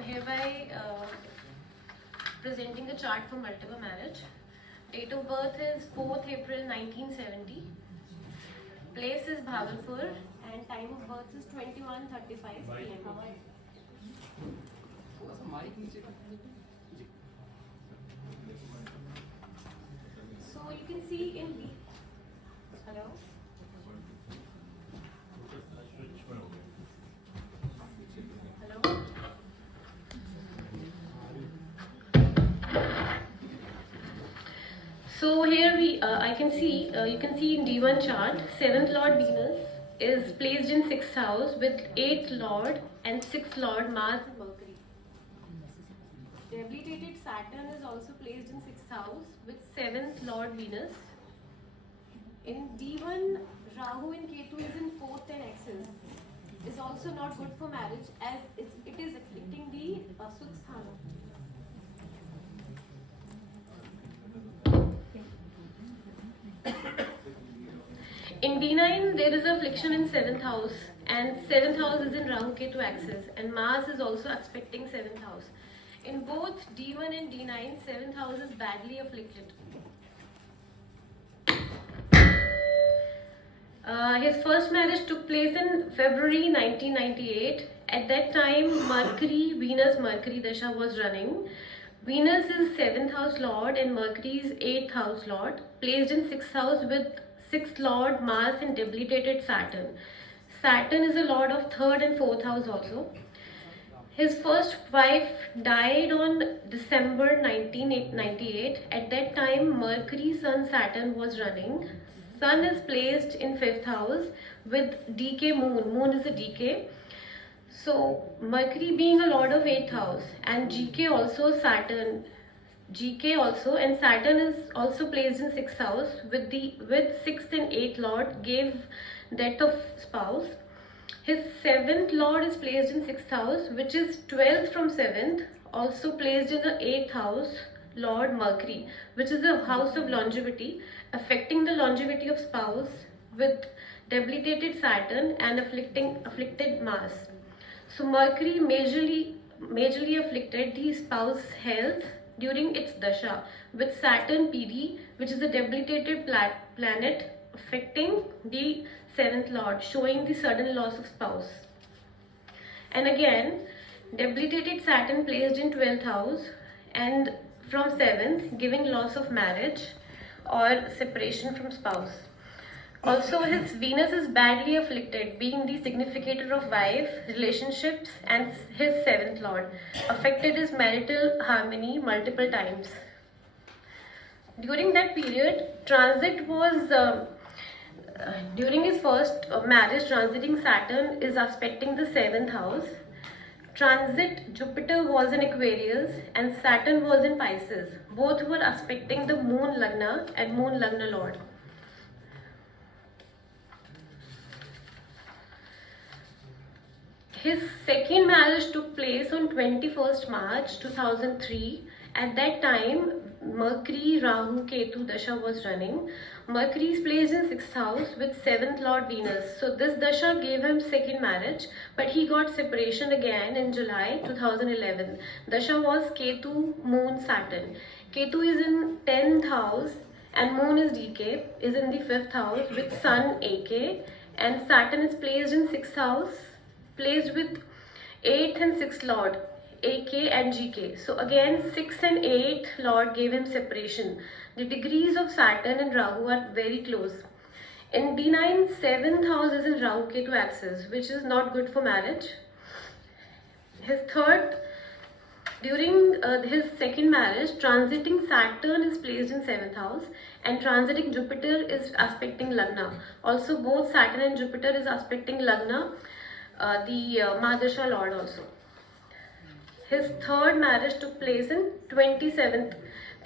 I'm hereby presenting a chart for multiple marriage. Date of birth is 4th April 1970. Place is Bhawanpur and time of birth is 21:35 p.m. So you can see in the hello. Hello. So here I can see you can see in D1 chart 7th Lord Venus is placed in 6th house with 8th Lord and 6th Lord Mars and Mercury. Debilitated Saturn is also placed in 6th house with 7th Lord Venus. In D1, Rahu and Ketu is in 4th and axis. Is also not good for marriage as it is afflicting the 6th house. In D9, there is affliction in 7th house, and 7th house is in Rahu Ketu axis, and Mars is also aspecting 7th house. In both D1 and D9, 7th house is badly afflicted. His first marriage took place in February 1998. At that time, Venus-Mercury Dasha was running. Venus is 7th house lord and Mercury is 8th house lord, placed in 6th house with 6th lord Mars and debilitated Saturn. Saturn is a lord of 3rd and 4th house also. His first wife died on December 1998. At that time, Mercury, Sun, Saturn was running. Sun is placed in 5th house with decay moon. Moon is a decay. So Mercury being a lord of 8th house and GK also and Saturn is also placed in 6th house with 6th and 8th lord gave death of spouse. His 7th lord is placed in 6th house, which is 12th from 7th, also placed in the 8th house lord Mercury, which is the house of longevity, affecting the longevity of spouse with debilitated Saturn and afflicted Mars. So Mercury majorly afflicted the spouse health during its dasha with Saturn PD, which is a debilitated planet, affecting the 7th lord, showing the sudden loss of spouse. And again, debilitated Saturn placed in 12th house and from 7th, giving loss of marriage or separation from spouse. Also, his Venus is badly afflicted, being the significator of wife, relationships, and his 7th lord, affected his marital harmony multiple times. During that period, transit was during his first marriage, transiting Saturn is aspecting the 7th house. Transit Jupiter was in Aquarius and Saturn was in Pisces. Both were aspecting the Moon Lagna and Moon Lagna Lord. His second marriage took place on 21st March 2003. At that time, Mercury, Rahu, Ketu Dasha was running. Mercury is placed in 6th house with 7th Lord Venus. So this Dasha gave him second marriage, but he got separation again in July 2011. Dasha was Ketu, Moon, Saturn. Ketu is in 10th house and Moon is DK, is in the 5th house with Sun AK, and Saturn is placed in 6th house, placed with 8th and 6th Lord, AK and GK. So again, 6th and 8th Lord gave him separation. The degrees of Saturn and Rahu are very close. In D9, 7th house is in Rahu Ketu axis, which is not good for marriage. During his second marriage, transiting Saturn is placed in 7th house and transiting Jupiter is aspecting Lagna. Also, both Saturn and Jupiter is aspecting Lagna, the Madasha Lord also. His third marriage took place in 27th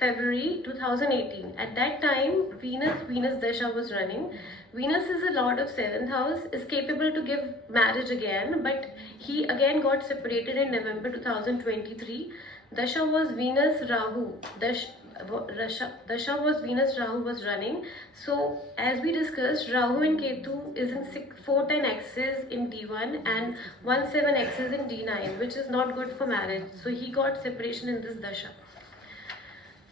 February 2018. At that time, Venus Dasha was running. Venus is a lord of 7th house, is capable to give marriage again, but he again got separated in November 2023. Dasha was Venus Rahu. Dasha was Venus Rahu was running. So as we discussed, Rahu and Ketu is in 410 axis in D1 and 17 axis in D9, which is not good for marriage. So he got separation in this Dasha.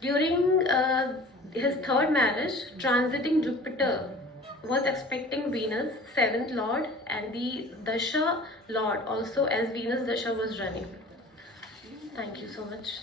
During his third marriage, transiting Jupiter was expecting Venus, 7th Lord, and the Dasha Lord also as Venus Dasha was running. Thank you so much.